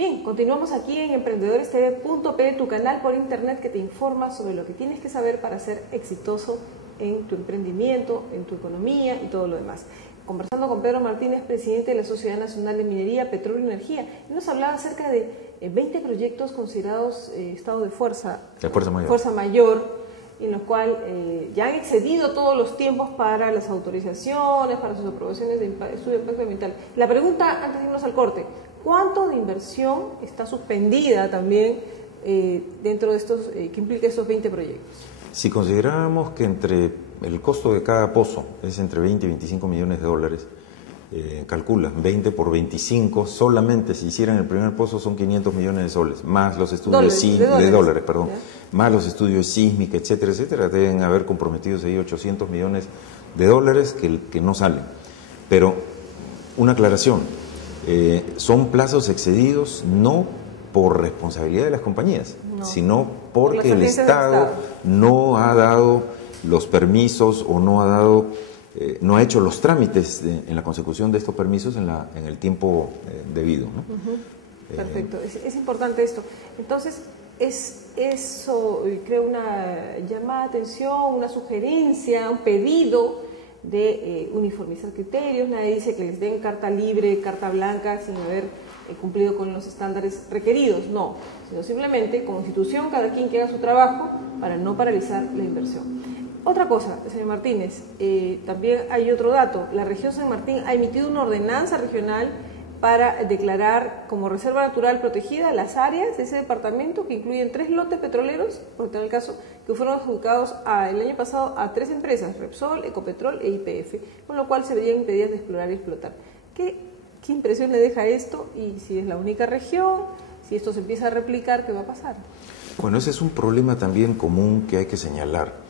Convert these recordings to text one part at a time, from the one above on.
Bien, continuamos aquí en EmprendedoresTV.pe, tu canal por internet que te informa sobre lo que tienes que saber para ser exitoso en tu emprendimiento, en tu economía y todo lo demás. Conversando con Pedro Martínez, presidente de la Sociedad Nacional de Minería, Petróleo y Energía, y nos hablaba acerca de 20 proyectos considerados estado de fuerza mayor, en los cuales ya han excedido todos los tiempos para las autorizaciones, para sus aprobaciones de estudio de impacto ambiental. La pregunta, antes de irnos al corte, ¿cuánto de inversión está suspendida también dentro de estos, que implica estos 20 proyectos? Si consideráramos que entre el costo de cada pozo es entre 20 y 25 millones de dólares, calcula, 20 por 25, solamente si hicieran el primer pozo son 500 millones de soles, más los estudios de dólares, perdón, más los estudios sísmica, etcétera, etcétera, deben haber comprometidos ahí 800 millones de dólares que no salen. Pero, una aclaración, son plazos excedidos no por responsabilidad de las compañías, sino porque el Estado no ha dado los permisos o no ha hecho los trámites en la consecución de estos permisos en el tiempo debido, ¿no? Perfecto, es importante esto. Entonces, eso creo una llamada de atención, una sugerencia, un pedido de uniformizar criterios. Nadie dice que les den carta libre, carta blanca, sin haber cumplido con los estándares requeridos, no, sino simplemente como institución cada quien que haga su trabajo para no paralizar la inversión. Otra cosa, señor Martínez, también hay otro dato. La región San Martín ha emitido una ordenanza regional para declarar como reserva natural protegida las áreas de ese departamento, que incluyen 3 lotes petroleros, por tener el caso, que fueron adjudicados el año pasado a 3 empresas, Repsol, Ecopetrol e YPF, con lo cual se verían impedidas de explorar y explotar. ¿Qué impresión le deja esto? Y si es la única región, si esto se empieza a replicar, ¿qué va a pasar? Bueno, ese es un problema también común que hay que señalar.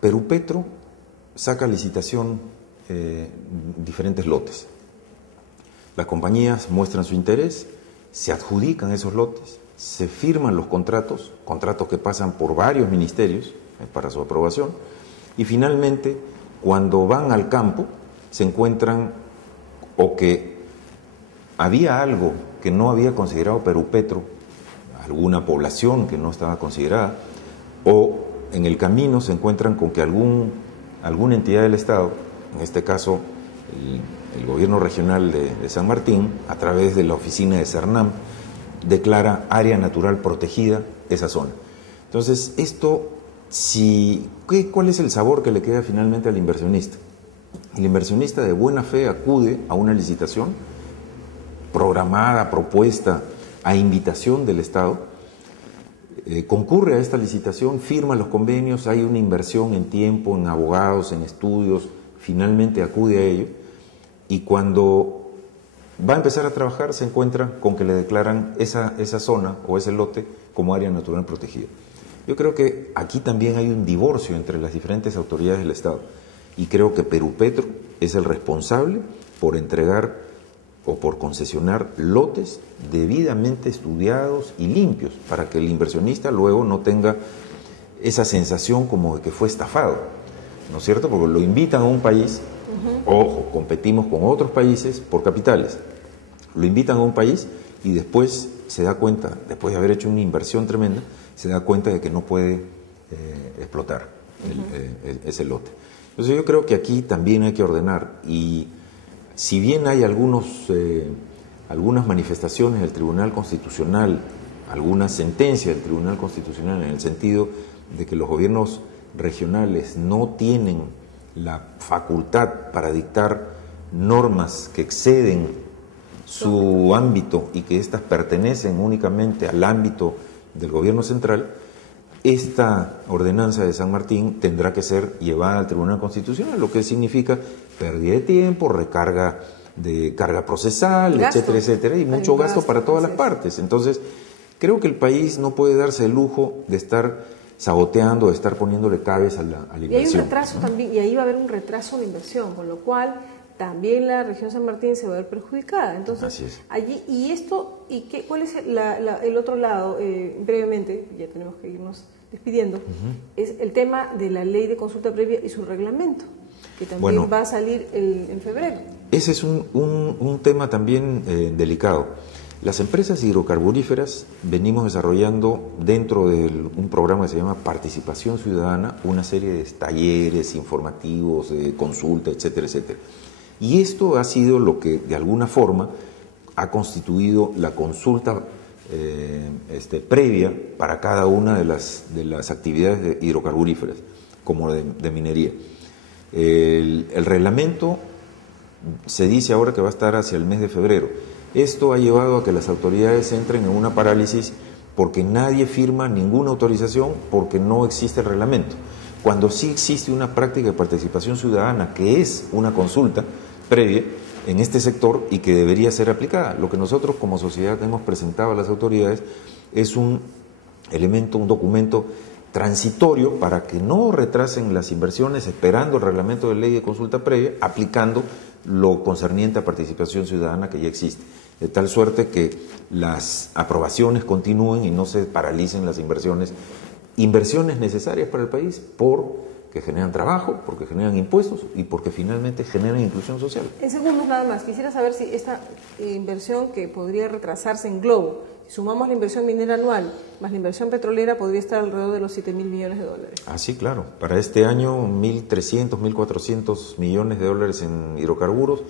Perupetro saca a licitación diferentes lotes. Las compañías muestran su interés, se adjudican esos lotes, se firman los contratos que pasan por varios ministerios para su aprobación, y finalmente, cuando van al campo, se encuentran o que había algo que no había considerado Perupetro, alguna población que no estaba considerada, o en el camino se encuentran con que alguna entidad del Estado, en este caso el gobierno regional de San Martín, a través de la oficina de Cernam, declara área natural protegida esa zona. Entonces, ¿cuál es el sabor que le queda finalmente al inversionista? El inversionista de buena fe acude a una licitación programada, propuesta, a invitación del Estado, concurre a esta licitación, firma los convenios, hay una inversión en tiempo, en abogados, en estudios, finalmente acude a ello, y cuando va a empezar a trabajar se encuentra con que le declaran esa zona o ese lote como área natural protegida. Yo creo que aquí también hay un divorcio entre las diferentes autoridades del Estado, y creo que Perupetro es el responsable por entregar o por concesionar lotes debidamente estudiados y limpios, para que el inversionista luego no tenga esa sensación como de que fue estafado, ¿no es cierto? Porque lo invitan a un país, ojo, competimos con otros países por capitales, lo invitan a un país y después se da cuenta, después de haber hecho una inversión tremenda, se da cuenta de que no puede explotar ese lote. Entonces yo creo que aquí también hay que ordenar, y si bien hay algunas manifestaciones del Tribunal Constitucional, algunas sentencias del Tribunal Constitucional en el sentido de que los gobiernos regionales no tienen la facultad para dictar normas que exceden su ámbito y que éstas pertenecen únicamente al ámbito del gobierno central, esta ordenanza de San Martín tendrá que ser llevada al Tribunal Constitucional, lo que significa pérdida de tiempo, recarga de carga procesal, etcétera, etcétera, y mucho gasto para todas las partes. Entonces, creo que el país no puede darse el lujo de estar saboteando, de estar poniéndole cabeza a la inversión. Y hay un retraso también, y ahí va a haber un retraso en la inversión, con lo cual también la región San Martín se va a ver perjudicada. Entonces, allí, ¿cuál es el otro lado? Brevemente, ya tenemos que irnos despidiendo, es el tema de la ley de consulta previa y su reglamento, que también va a salir en febrero. ese es un tema también delicado. Las empresas hidrocarburíferas venimos desarrollando dentro de un programa que se llama Participación Ciudadana una serie de talleres informativos, de consulta, etcétera, etcétera. Y esto ha sido lo que de alguna forma ha constituido la consulta previa para cada una de las actividades hidrocarburíferas, como de minería. El reglamento se dice ahora que va a estar hacia el mes de febrero. Esto ha llevado a que las autoridades entren en una parálisis porque nadie firma ninguna autorización porque no existe el reglamento. Cuando sí existe una práctica de participación ciudadana que es una consulta previa en este sector y que debería ser aplicada. Lo que nosotros como sociedad hemos presentado a las autoridades es un elemento, un documento transitorio para que no retrasen las inversiones esperando el reglamento de ley de consulta previa, aplicando lo concerniente a participación ciudadana que ya existe, de tal suerte que las aprobaciones continúen y no se paralicen las inversiones necesarias para el país porque generan trabajo, porque generan impuestos y porque finalmente generan inclusión social. En segundos nada más, quisiera saber si esta inversión que podría retrasarse en globo, si sumamos la inversión minera anual más la inversión petrolera, podría estar alrededor de los 7.000 millones de dólares. Ah, sí, claro. Para este año 1.300, 1.400 millones de dólares en hidrocarburos.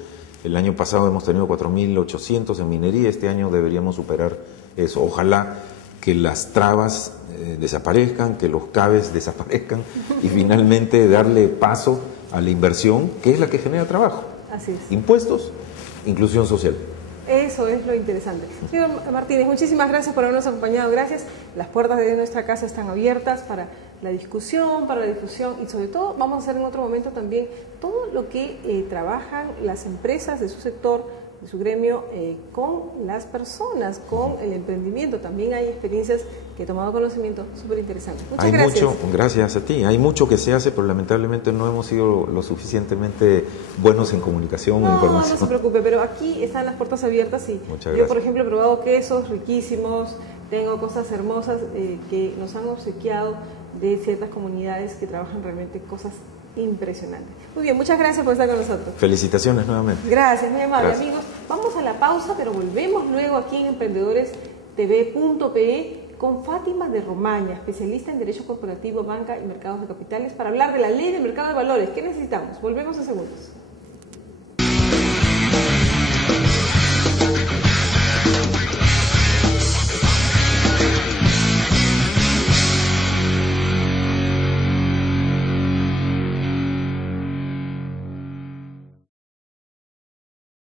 El año pasado hemos tenido 4.800 en minería. Este año deberíamos superar eso. Ojalá que las trabas desaparezcan, que los cabes desaparezcan y finalmente darle paso a la inversión, que es la que genera trabajo. Así es. Impuestos, inclusión social. Eso es lo interesante. Señor Martínez, muchísimas gracias por habernos acompañado. Gracias. Las puertas de nuestra casa están abiertas para la discusión, para la difusión y sobre todo vamos a hacer en otro momento también todo lo que trabajan las empresas de su sector, de su gremio, con las personas, con el emprendimiento. También hay experiencias que he tomado conocimiento súper interesantes. Muchas gracias. Gracias a ti. Hay mucho que se hace, pero lamentablemente no hemos sido lo suficientemente buenos en comunicación o información. No se preocupe, pero aquí están las puertas abiertas y yo, por ejemplo, he probado quesos riquísimos, tengo cosas hermosas que nos han obsequiado de ciertas comunidades que trabajan realmente cosas impresionante. Muy bien, muchas gracias por estar con nosotros. Felicitaciones nuevamente. Gracias, muy amable, amigos. Vamos a la pausa, pero volvemos luego aquí en EmprendedorесTV.pe con Fátima de Romaña, especialista en Derecho Corporativo, Banca y Mercados de Capitales, para hablar de la Ley de Mercado de Valores. ¿Qué necesitamos? Volvemos en segundos.